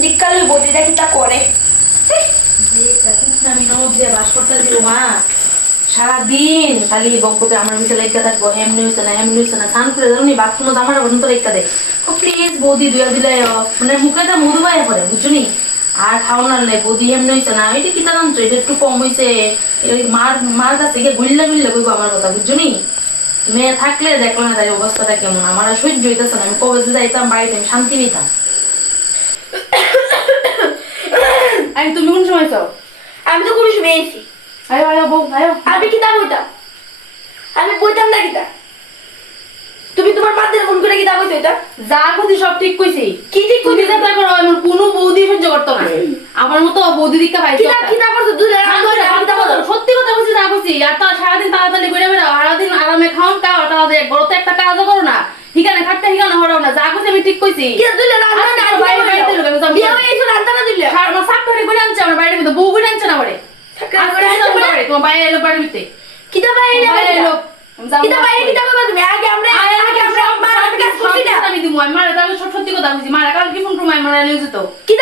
দিককালে বদিটা কিটা করে আমি নব দিয়ে বাস করতে দিল মা সারাদিন খালি বকবকে আমার পিছে লেখা থাকবো এমনি হয়েছে না স্নান করে জানি বাথরুমে জামাটা পর্যন্ত লেখা দেয় প্লিজ বৌদি দুয়া দিলে মানে মুখে তো মধু বাইয়া পড়ে বুঝছো নি আর খাওয়ানোর লাই বৌদি এমনি হয়েছে না এটা কিতা জানছো এটা একটু কম হয়েছে মার মার কাছে গিয়ে গুল্লা কইবো আমার কথা বুঝছো নি মেয়ে থাকলে দেখলো না তাই অবস্থাটা কেমন আমার আর সহ্য হইতেছে না আমি কবে যে যাইতাম বাড়িতে আমি শান্তি পেতাম আরে তুমি কোন সময় চাও আমি তো কোনো সময় এসি আয়ো আয়ো বউ আয়ো আমি কিতা বইতাম আমি বইতাম না কিতা তুমি তোমার মাদের ফোন করে কিতা বইছো এটা যা কইছি সব ঠিক কইছি কি ঠিক কইছি যা তারপর আমার কোনো বৌদি সহ্য করতো না আমার মতো বৌদি দিকটা পাইছো কিতা কিতা করছো দুই কিতা বলো সত্যি কথা বলছি যা কইছি আর তো সারাদিন তাড়াতাড়ি করে বেড়াও সারাদিন আরামে খাওন খাও তাড়াতাড়ি বড় তো একটা কাজও করো না ঠিকানা খাটতে ঠিকানা হরাও না যা কইছি আমি ঠিক কইছি কিতা দুই রান্না না বাইরে বাইরে লোক আমি যাব বিয়ে হয়ে এসো রান্না না দিলে আর আমার সাপ করে করে আনছে আমার বাইরে ভিতরে বউ করে আনছে না বাড়ি তোমার বাইরে এলো বাড়ির ভিতরে কিতা বাইরে বাইরে লোক কিতা বাইরে কিতা বলবা তুমি আগে আমরা মার কাছে করছি না আমি দিমু আমি মারা তাহলে সত্যি কথা বলছি মারা কাল কি ফোন করব আমি মারা লিয়ে যেত কিতা